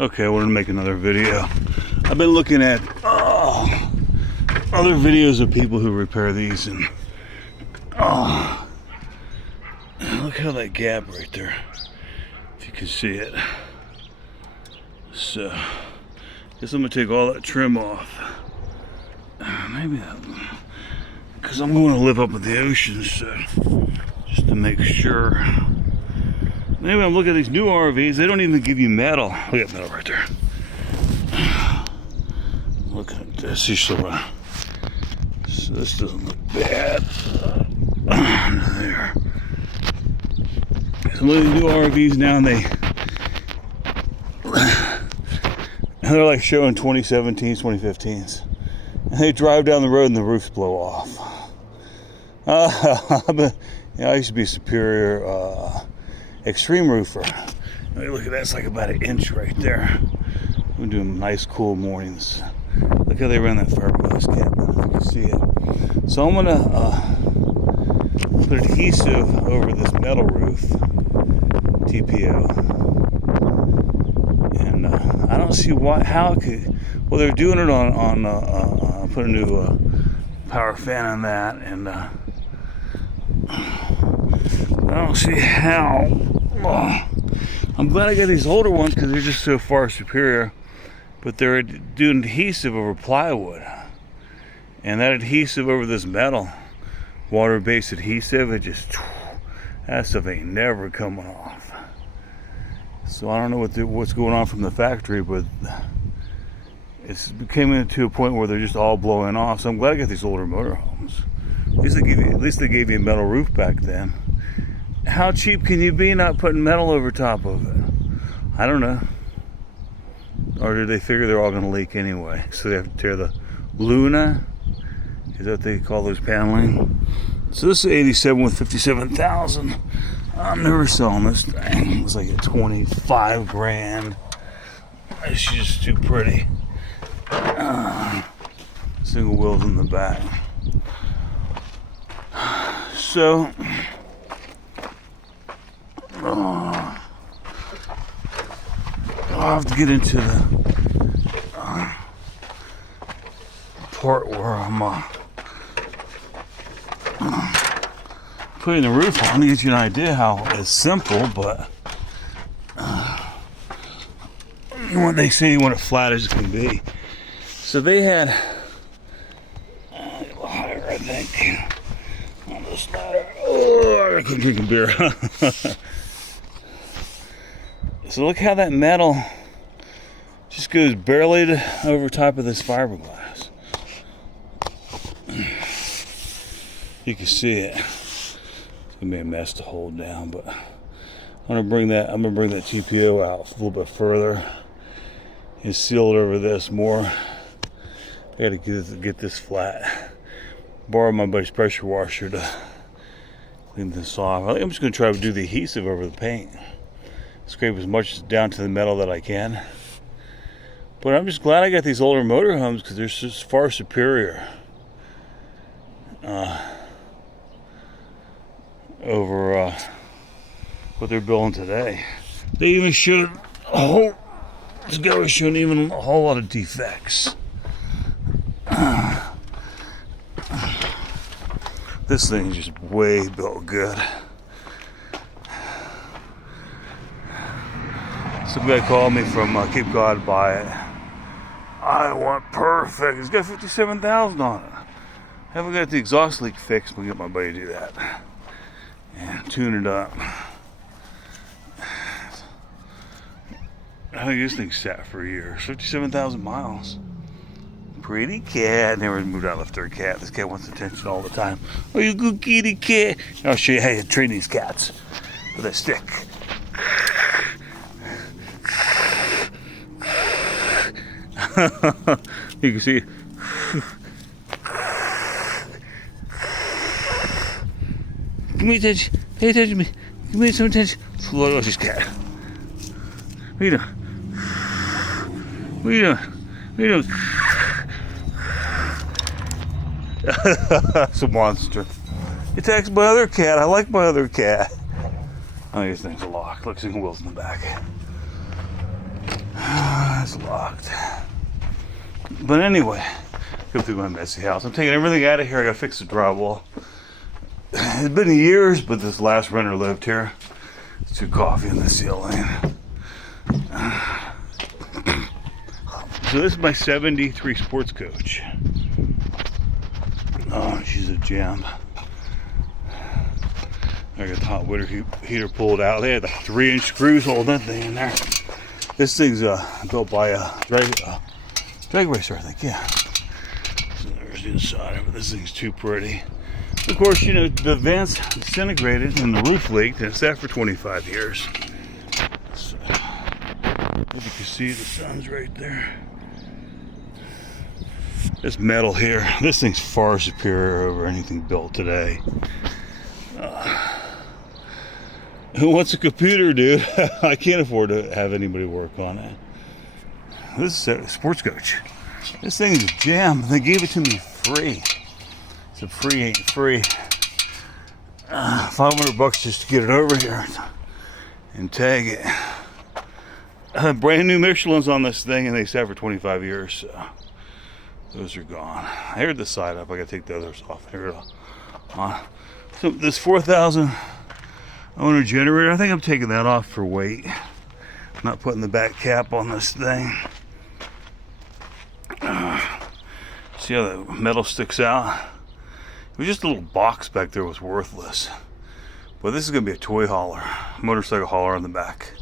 Okay, I wanted to make another video. I've been looking at other videos of people who repair these, and look how that gap right there, if you can see it. So, guess I'm gonna take all that trim off. Maybe because I'm going to live up at the ocean, so just to make sure. Maybe I'm looking at these new RVs, they don't even give you metal. Look at metal right there. Look at this. So this doesn't look bad. There. So look at the new RVs now, and they're like showing 2017s, 2015s. And they drive down the road and the roofs blow off. I used to be a Superior extreme roofer. Look at that, it's like about an inch right there. We're doing nice cool mornings. Look how they ran that fiberglass cap, if you can see it. So I'm gonna put adhesive over this metal roof, TPO. And I don't see how it could. Well, they're doing it on put a new power fan on that, and I don't see how. I'm glad I got these older ones because they're just so far superior. But they're doing adhesive over plywood, and that adhesive over this metal, water-based adhesive, that stuff ain't never coming off. So I don't know what's going on from the factory, but it's becoming to a point where they're just all blowing off. So I'm glad I got these older motorhomes. At least they gave you a metal roof back then. How cheap can you be not putting metal over top of it? I don't know. Or did they figure they're all going to leak anyway? So they have to tear the Luna? Is that what they call those paneling? So this is 87 with 57,000. I'm never selling this thing. It was like a 25 grand. It's just too pretty. Single wheels in the back. So I'll have to get into the part where I'm putting the roof on to get you an idea how it's simple, but what they say when it flat as it can be. So they had a little higher, I think, on this ladder. Oh, I couldn't drink a beer. So look how that metal just goes barely over top of this fiberglass. You can see it. It's gonna be a mess to hold down, but I'm gonna bring that TPO out a little bit further and seal it over this more. I gotta get this flat. Borrow my buddy's pressure washer to clean this off. I think I'm just gonna try to do the adhesive over the paint. Scrape as much down to the metal that I can. But I'm just glad I got these older motorhomes because they're just far superior over what they're building today. They even showed this guy was showing even a whole lot of defects. This thing's just way built good. Some guy called me from Cape Cod buy it. I want perfect. It's got 57,000 on it. I haven't got the exhaust leak fixed. We'll get my buddy to do that and tune it up. I think this thing sat for a year. 57,000 miles. Pretty cat. Never moved out of the third cat. This cat wants attention all the time. Oh, you good kitty cat. I'll show you how you train these cats with a stick. You can see. Give me attention. Pay attention to me. Give me some attention. Look at this cat. What are you doing? What are you doing? What are you doing? It's a monster. It attacks my other cat. I like my other cat. I think this thing's a lock. Look, single wheels in the back. it's locked. But anyway, go through my messy house. I'm taking everything out of here. I gotta fix the drywall. It's been years, but this last renter lived here. It's too coffee in the ceiling. So this is my 73 sports coach. Oh, she's a gem. I got the hot water heater pulled out. They had the 3-inch screws holding that thing in there. This thing's built by a drag racer, I think, yeah. So there's the inside of it. This thing's too pretty. Of course, you know, the vents disintegrated and the roof leaked, and it's sat for 25 years. So, as you can see, the sun's right there. This metal here, this thing's far superior over anything built today. Who wants a computer, dude? I can't afford to have anybody work on it. This is a sports coach. This thing is a gem. They gave it to me free. It's a free ain't free. $500 just to get it over here and tag it. Brand new Michelin's on this thing, and they sat for 25 years. So those are gone. I heard the side up. I gotta take the others off. Here it on. So this 4,000 owner generator, I think I'm taking that off for weight. Not putting the back cap on this thing. See how the metal sticks out? It was just a little box back there, was worthless. But this is gonna be a toy hauler, motorcycle hauler on the back.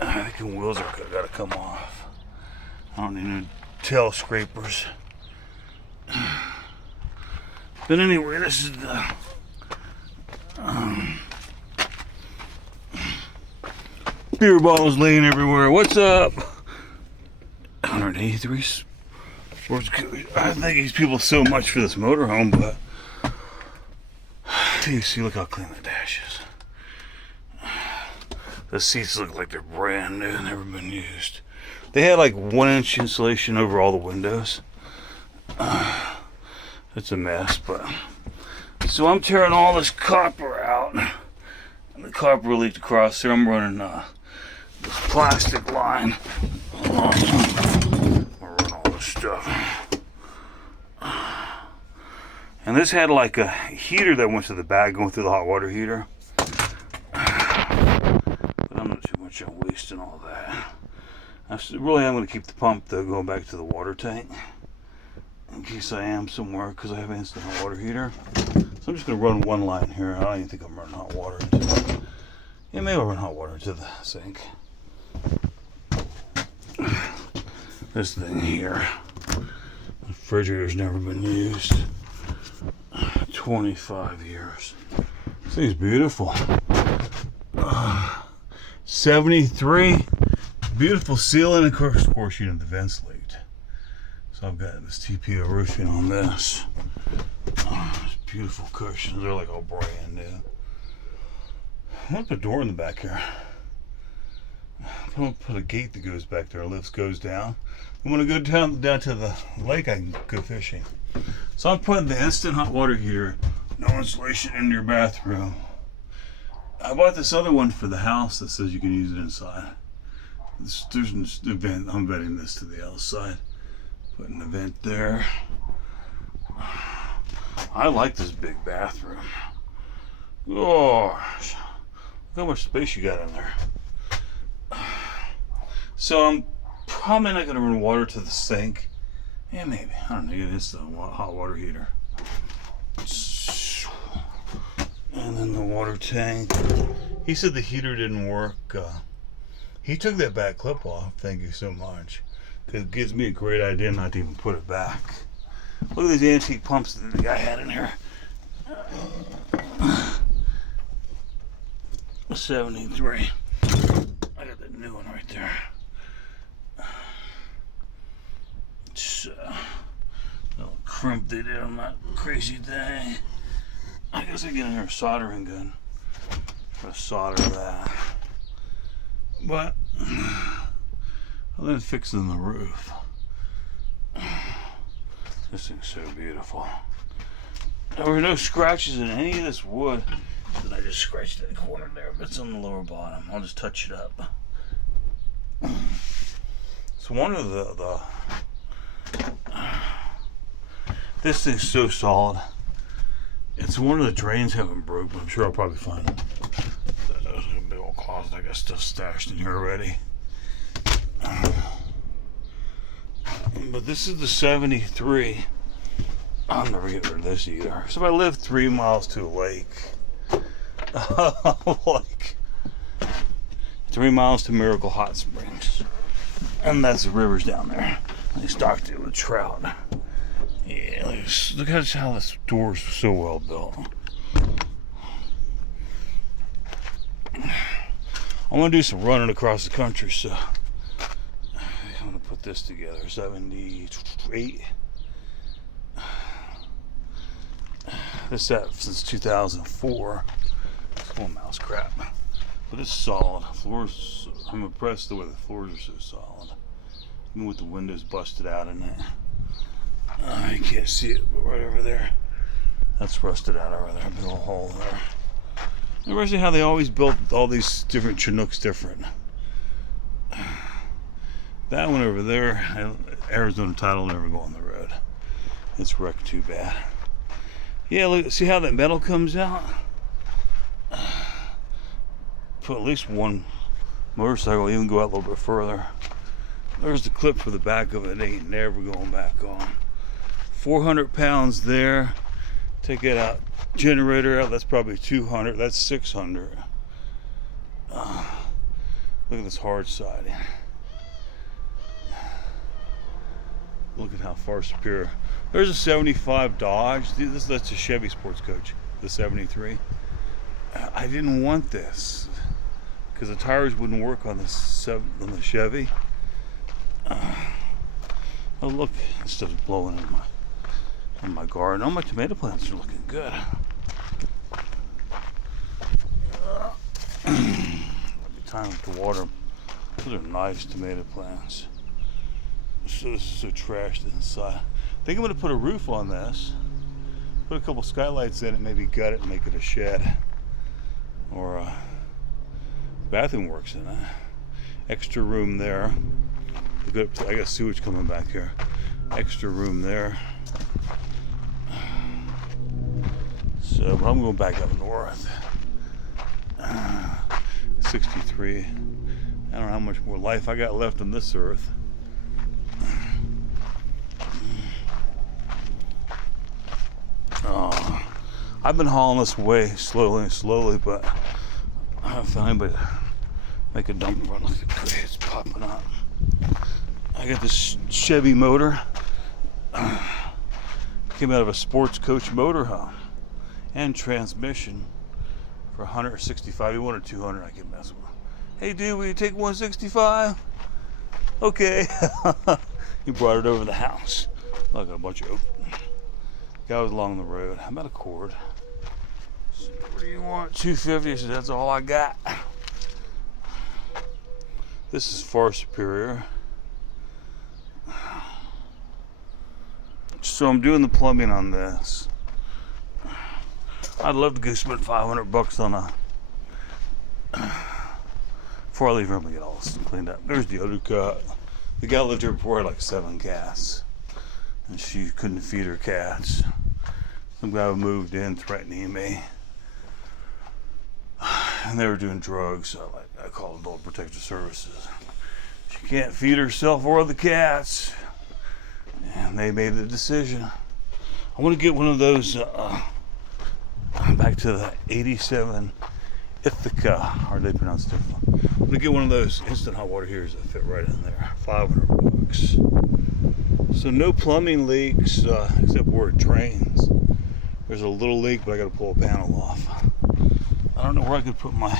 I think the wheels are gotta come off. I don't need no tail scrapers. But anyway, this is the beer bottles laying everywhere. What's up? 183 sports coach. I thank these people so much for this motorhome, but you see, look how clean the dash is. The seats look like they're brand new, never been used. They had like 1-inch insulation over all the windows. It's a mess, but so I'm tearing all this copper out. And the copper leaked across there. I'm running this plastic line. I'll run all this stuff. And this had like a heater that went to the back, going through the hot water heater. But I'm not too much on wasting all that. I really am going to keep the pump though, going back to the water tank. In case I am somewhere, because I have an instant hot water heater. So I'm just going to run one line here. I don't even think I'm running hot water into it. Yeah, maybe I'll run hot water into the sink. This thing here. The refrigerator's never been used. 25 years. This thing's beautiful. 73. Beautiful ceiling. Of course, you know, the vents leaked. So I've got this TPO roofing on this. Beautiful cushions. They're like all brand new. I'm gonna put a door in the back here. I'm gonna put a gate that goes back there. Lifts goes down. I'm gonna go down to the lake. I can go fishing. So I'm putting the instant hot water heater, no insulation in your bathroom. I bought this other one for the house that says you can use it inside. There's an event. I'm vetting this to the outside. Putting an vent there. I like this big bathroom. Gosh, look how much space you got in there. So I'm probably not going to run water to the sink. Yeah, maybe. I don't know. It is the hot water heater. And then the water tank. He said the heater didn't work. He took that back clip off. Thank you so much. Because it gives me a great idea not to even put it back. Look at these antique pumps that the guy had in here. 73. I got the new one right there. It's a little crimp they did on that crazy thing. I guess I get in here a soldering gun for solder that. But I'm then fixing the roof. This thing's so beautiful. There were no scratches in any of this wood. Then I just scratched that corner there, but it's on the lower bottom. I'll just touch it up. This It's one of this thing's so solid. It's one of the drains haven't broke, but I'm sure I'll probably find it. There's a big old closet. I got stuff stashed in here already. But this is the 73. I'll never get rid of this either. So I live 3 miles to a lake. Like 3 miles to Miracle Hot Springs. And that's the rivers down there. They stocked it with trout. Yeah, look at how this door's so well built. I want to do some running across the country, so I'm going to put this together. 78. This set since 2004. It's full of mouse crap. But it's solid. Floors, I'm impressed the way the floors are so solid. Even with the windows busted out in it. You can't see it, but right over there. That's rusted out over there. Big old hole there. Interesting how they always built all these different Chinooks different. That one over there, Arizona title never go on the road. It's wrecked too bad. Yeah, look, see how that metal comes out? Put at least one motorcycle, even go out a little bit further. There's the clip for the back of it. It ain't never going back on. 400 pounds there. Take it out. Generator out. That's probably 200. That's 600. Look at this hard siding. Look at how far superior. There's a 75 Dodge. That's a Chevy Sports Coach. The 73. I didn't want this because the tires wouldn't work on the Chevy. Oh look, this stuff's blowing in my garden. All my tomato plants are looking good. Might be time to water them. Those are nice tomato plants. So this is so trashed inside. I think I'm going to put a roof on this. Put a couple skylights in it, maybe gut it and make it a shed. Or a bathroom works in it. Extra room there. I got sewage coming back here. Extra room there. So, but I'm going back up north. 63. I don't know how much more life I got left on this earth. I've been hauling this way slowly, but I haven't found anybody to make a dump run. Look at the it's popping up. I got this Chevy motor. Came out of a Sports Coach motorhome and transmission for 165. You wanted 200, I can mess with. Hey dude, will you take 165? Okay. He brought it over the house. Look, a bunch of guy was along the road. How about a cord? So, what do you want? 250. I said, that's all I got. This is far superior. So I'm doing the plumbing on this. I'd love to go spend $500 on a. Before I leave here, I'm gonna get all this cleaned up. There's the other cat. The guy lived here before, had like 7 cats, and she couldn't feed her cats. Some guy moved in threatening me, and they were doing drugs. So I called Adult Protective Services. She can't feed herself or the cats, and they made the decision. I want to get one of those. Back to the 87 Ithaca, hard they pronounce it. I'm gonna get one of those instant hot water heaters that fit right in there. $500. So no plumbing leaks except where it drains. There's a little leak, but I gotta pull a panel off. I don't know where I could put my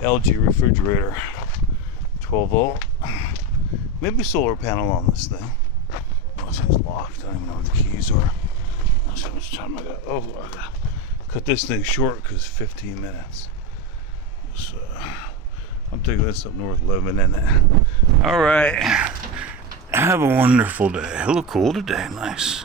LG refrigerator. 12 volt. Maybe solar panel on this thing. Oh, this thing's locked. I don't even know where the keys are. Let's see how much time I got. Oh, I gotta cut this thing short because 15 minutes. So I'm taking this up north, living in it. All right. Have a wonderful day. It look cool today. Nice.